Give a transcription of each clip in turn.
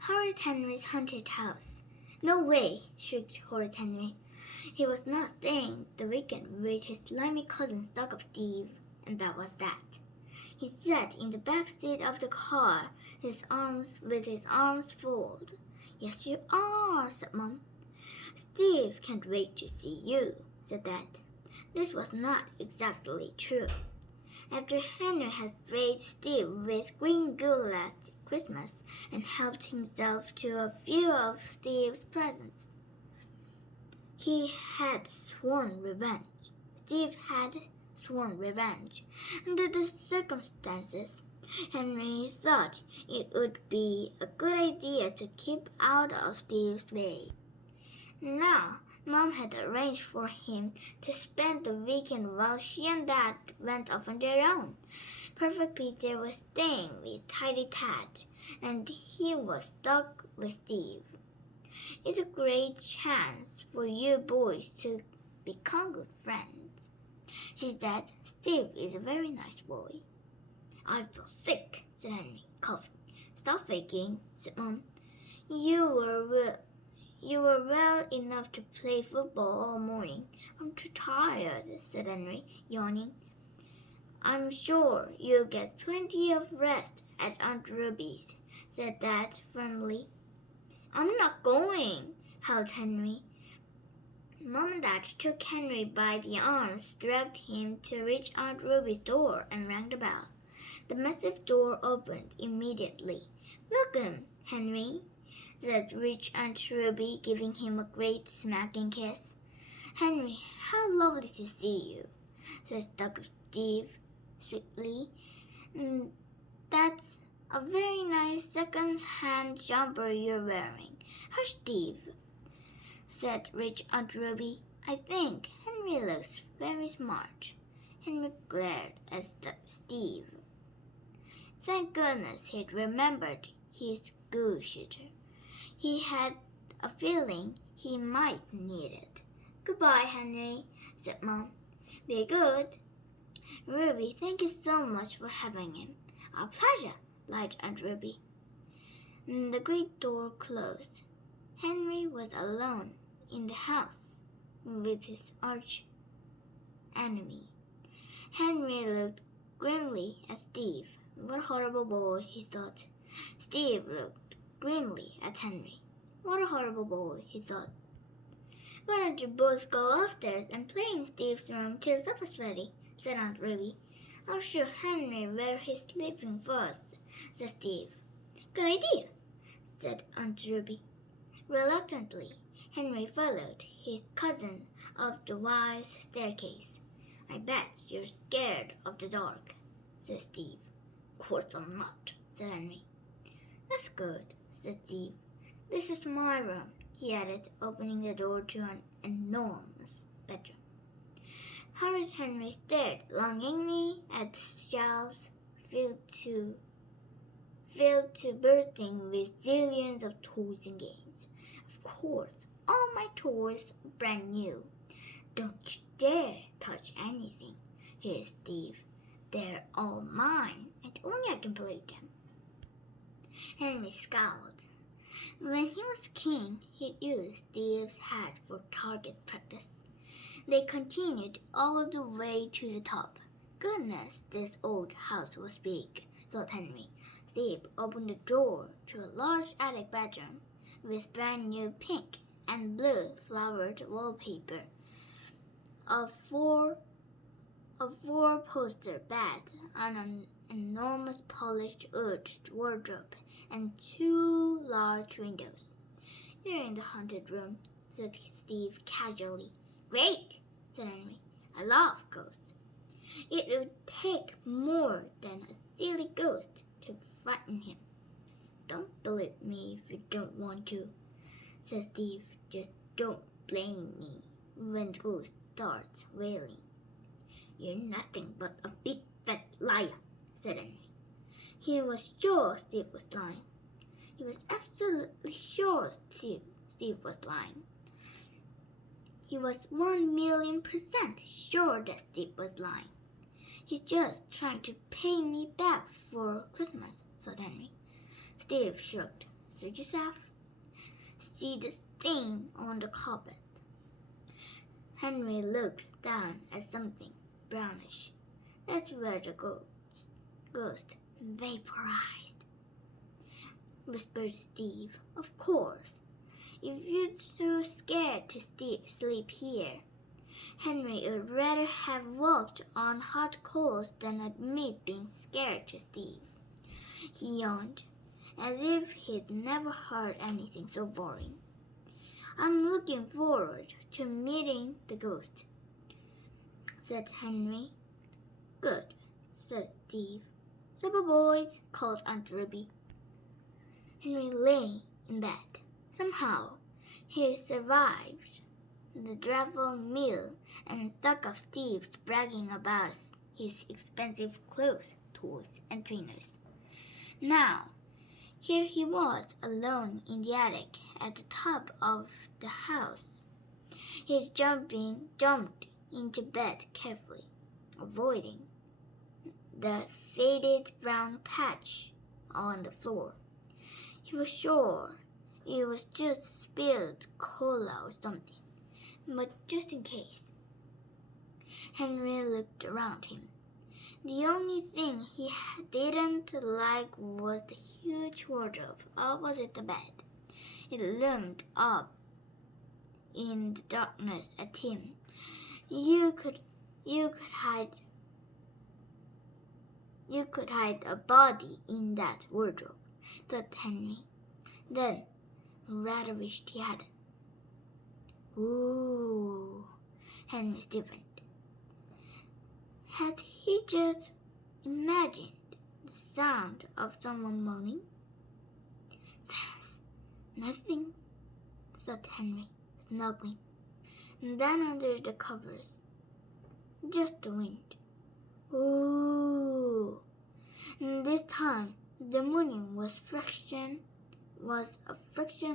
Horrid Henry's haunted house. No way, shrieked Horrid Henry. He was not staying the weekend with his slimy cousin Stuck-up Steve, and that was that. He sat in the back seat of the car, his arms folded. Yes, you are, said Mom. Steve can't wait to see you, said Dad. This was not exactly true. After Henry had sprayed Steve with green goo last Christmas and helped himself to a few of Steve's presents, he had sworn revenge. Steve had sworn revenge. Under the circumstances, Henry thought it would be a good idea to keep out of Steve's way. Now, Mom had arranged for him to spend the weekend while she and Dad went off on their own. Perfect Peter was staying with Tidy Tad, and he was stuck with Steve. It's a great chance for you boys to become good friends, she said. Steve is a very nice boy. I feel sick, said Henry, coughing. Stop faking, said Mom. You were well enough to play football all morning. I'm too tired, said Henry, yawning. I'm sure you'll get plenty of rest at Aunt Ruby's, said Dad firmly. I'm not going, howled Henry. Mom and Dad took Henry by the arms, dragged him to reach Aunt Ruby's door, and rang the bell. The massive door opened immediately. Welcome, Henry, said rich Aunt Ruby, giving him a great smacking kiss. Henry, how lovely to see you, said Stuck-up Steve sweetly. That's a very nice second-hand jumper you're wearing. Hush, Steve, said rich Aunt Ruby. I think Henry looks very smart. Henry glared at Steve. Thank goodness he'd remembered his goo shooter. He had a feeling he might need it. Goodbye, Henry, said Mom. Be good. Ruby, thank you so much for having him. Our pleasure, lied Aunt Ruby. The great door closed. Henry was alone in the house with his arch enemy. Henry looked grimly at Steve. What a horrible boy, he thought. Steve looked grimly at Henry. What a horrible boy, he thought. Why don't you both go upstairs and play in Steve's room till supper's ready, said Aunt Ruby. I'll show Henry where he's sleeping first, said Steve. Good idea, said Aunt Ruby. Reluctantly, Henry followed his cousin up the wide staircase. I bet you're scared of the dark, said Steve. Of course I'm not, said Henry. That's good, said Steve. This is my room, he added, opening the door to an enormous bedroom. Horrid Henry stared longingly at the shelves filled to bursting with zillions of toys and games. Of course, all my toys are brand new. Don't you dare touch anything, hissed Steve. They're all mine, and only I can play them. Henry scowled. When he was king, he'd use Steve's hat for target practice. They continued all the way to the top. Goodness, this old house was big, thought Henry. Steve opened the door to a large attic bedroom with brand new pink and blue flowered wallpaper, a four-poster bed on an enormous polished wood wardrobe, and 2 large windows. You're in the haunted room, said Steve casually. Great, said Henry. I love ghosts. It would take more than a silly ghost to frighten him. Don't believe me if you don't want to, said Steve. Just don't blame me when the ghost starts wailing. You're nothing but a big fat liar, said Henry. He was sure Steve was lying. He was absolutely sure Steve was lying. He was 1,000,000% sure that Steve was lying. He's just trying to pay me back for Christmas, thought Henry. Steve shrugged. Search yourself. See the stain on the carpet. Henry looked down at something brownish. That's where the ghost vaporized, whispered Steve. Of course. If you're too scared to sleep here, Henry would rather have walked on hot coals than admit being scared to Steve. He yawned, as if he'd never heard anything so boring. I'm looking forward to meeting the ghost, said Henry. Good, said Steve. Supper, boys, called Aunt Ruby. Henry lay in bed. Somehow, he survived the dreadful meal and stuck of Steve's bragging about his expensive clothes, toys, and trainers. Now, here he was alone in the attic at the top of the house. He jumped into bed carefully, avoiding the faded brown patch on the floor. He was sure it was just spilled cola or something, but just in case. Henry looked around him. The only thing he didn't like was the huge wardrobe opposite the bed. It loomed up in the darkness at him. You could hide a body in that wardrobe, thought Henry. Then, rather wished he hadn't. Ooh, Henry stiffened. Had he just imagined the sound of someone moaning? Silence. Nothing, thought Henry, snuggling. And then under the covers, just the wind. Ooh. And this time, the moaning was a fraction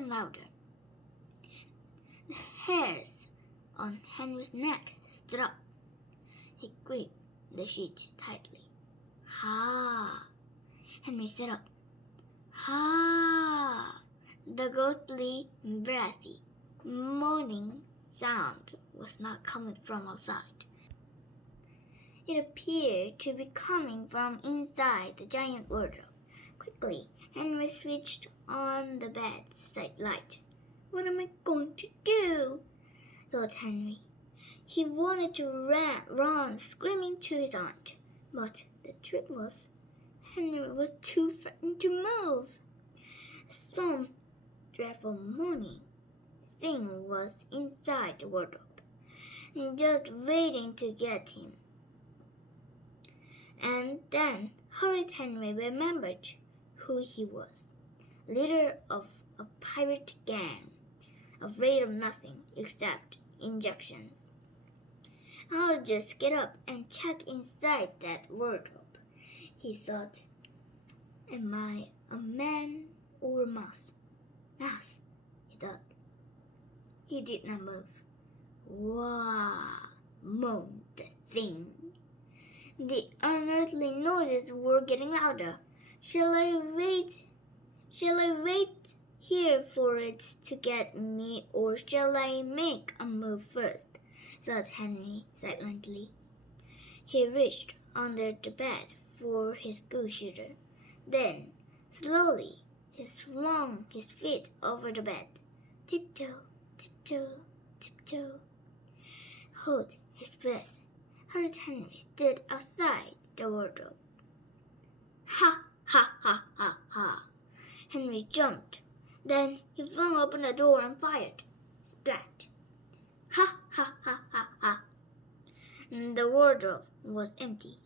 louder. The hairs on Henry's neck stood up. He gripped the sheet tightly. Ha! Henry sat up. Ha! The ghostly, breathy, moaning sound was not coming from outside. It appeared to be coming from inside the giant wardrobe. Quickly, Henry switched on the bedside light. What am I going to do? Thought Henry. He wanted to run screaming to his aunt, but the truth was, Henry was too frightened to move. Some dreadful moaning thing was inside the wardrobe, just waiting to get him. And then Horrid Henry remembered who he was, leader of a pirate gang, afraid of nothing except injections. I'll just get up and check inside that wardrobe, he thought. Am I a man or a mouse? Mouse, he thought. He did not move. Wah! Moaned the thing. The unearthly noises were getting louder. Shall I wait here for it to get me, or shall I make a move first? Thought Henry silently. He reached under the bed for his school shooter. Then, slowly, he swung his feet over the bed. Tiptoe, tiptoe, tiptoe. Hold his breath. Horrid Henry stood outside the wardrobe. Ha, ha, ha, ha, ha. Henry jumped. Then he flung open the door and fired. Splat. Ha, ha, ha, ha, ha. The wardrobe was empty,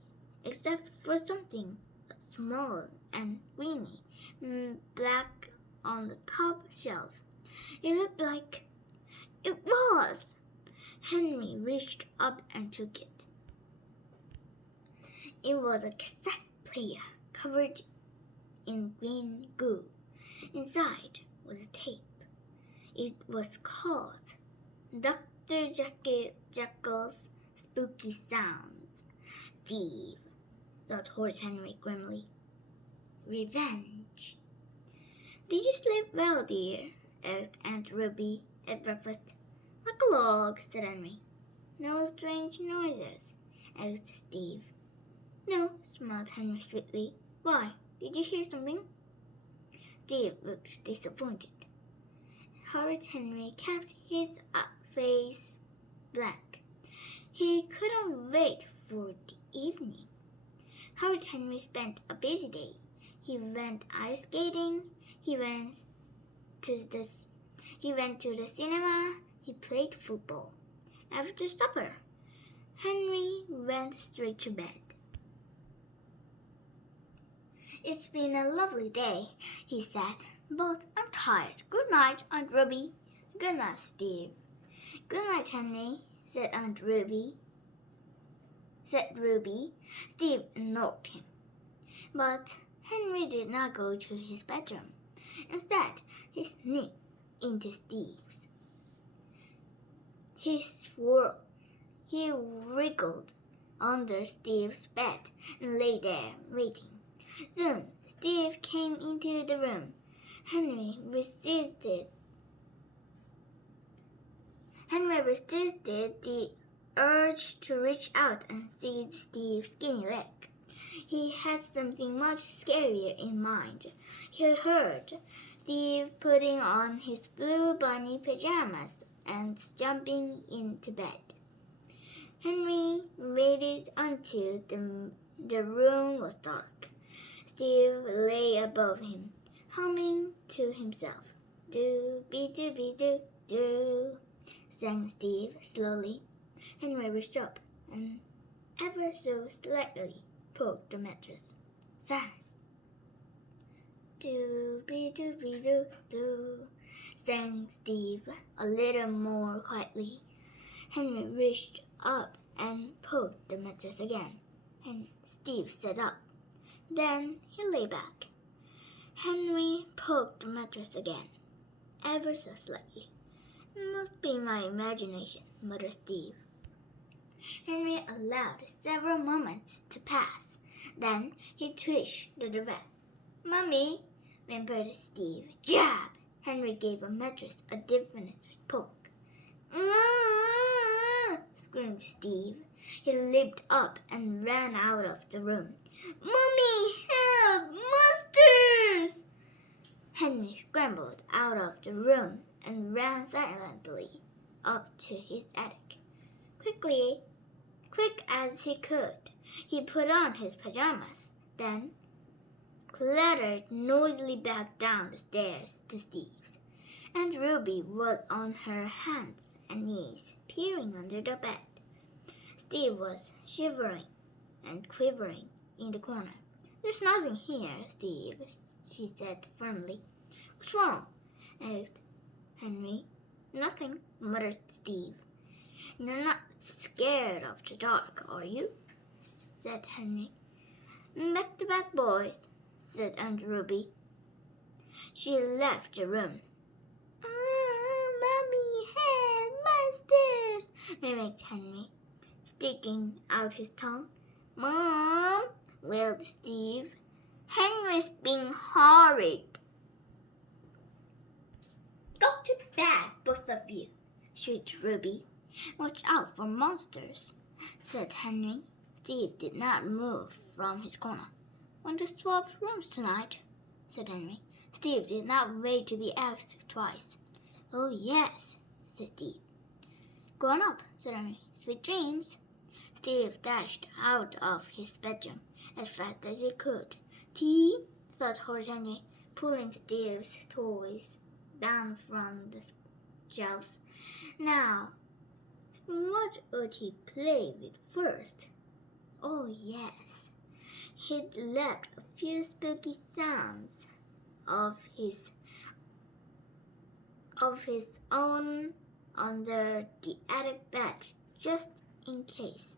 except for something small and greeny, black on the top shelf. It looked like it was. Henry reached up and took it. It was a cassette player covered in green goo. Inside was a tape. It was called Dr. Jekyll's Spooky Sounds. Steve, thought Horrid Henry grimly. Revenge. Did you sleep well, dear? Asked Aunt Ruby at breakfast. Like a log, said Henry. No strange noises? Asked Steve. No, smiled Henry sweetly. Why? Did you hear something? Steve looked disappointed. Horrid Henry kept his face blank. He couldn't wait for the evening. Horrid Henry spent a busy day. He went ice skating. He went to the cinema. He played football. After supper, Henry went straight to bed. It's been a lovely day, he said, but I'm tired. Good night, Aunt Ruby. Good night, Steve. Good night, Henry, said Ruby. Steve ignored him. But Henry did not go to his bedroom. Instead, he sneaked into Steve's. He wriggled under Steve's bed and lay there waiting. Soon, Steve came into the room. Henry resisted the urge to reach out and seize Steve's skinny leg. He had something much scarier in mind. He heard Steve putting on his blue bunny pajamas and jumping into bed. Henry waited until the room was dark. Steve lay above him, humming to himself. Do-be-do-be-do-do, sang Steve slowly. Henry reached up and ever so slightly poked the mattress. Sass. Do-be-do-be-do-do, sang Steve a little more quietly. Henry reached up and poked the mattress again, and Steve sat up. Then he lay back. Henry poked the mattress again, ever so slightly. It must be my imagination, muttered Steve. Henry allowed several moments to pass. Then he twitched to the bed. Mummy, whimpered Steve. Jab! Henry gave the mattress a definite poke. Screamed Steve. He leaped up and ran out of the room. Mummy, help! Monsters! Henry scrambled out of the room and ran silently up to his attic. Quick as he could, he put on his pajamas, then clattered noisily back down the stairs to Steve's. Aunt Ruby was on her hands and knees, peering under the bed. Steve was shivering and quivering in the corner. There's nothing here, Steve, she said firmly. What's wrong? Asked Henry. Nothing, muttered Steve. You're not scared of the dark, are you? Said Henry. Back to back, boys, said Aunt Ruby. She left the room. Mommy, help, monsters! mimicked Henry, sticking out his tongue. Mom, wailed Steve. Henry's being horrid. Go to bed, both of you, shrieked Ruby. Watch out for monsters, said Henry. Steve did not move from his corner. Want to swap rooms tonight? Said Henry. Steve did not wait to be asked twice. Oh, yes, said Steve. Go on up, said Henry. Sweet dreams. Steve dashed out of his bedroom as fast as he could. Tea, thought Horrid Henry, pulling Steve's toys down from the shelves. Now, what would he play with first? Oh, yes. He'd left a few spooky sounds of his own under the attic bed just in case.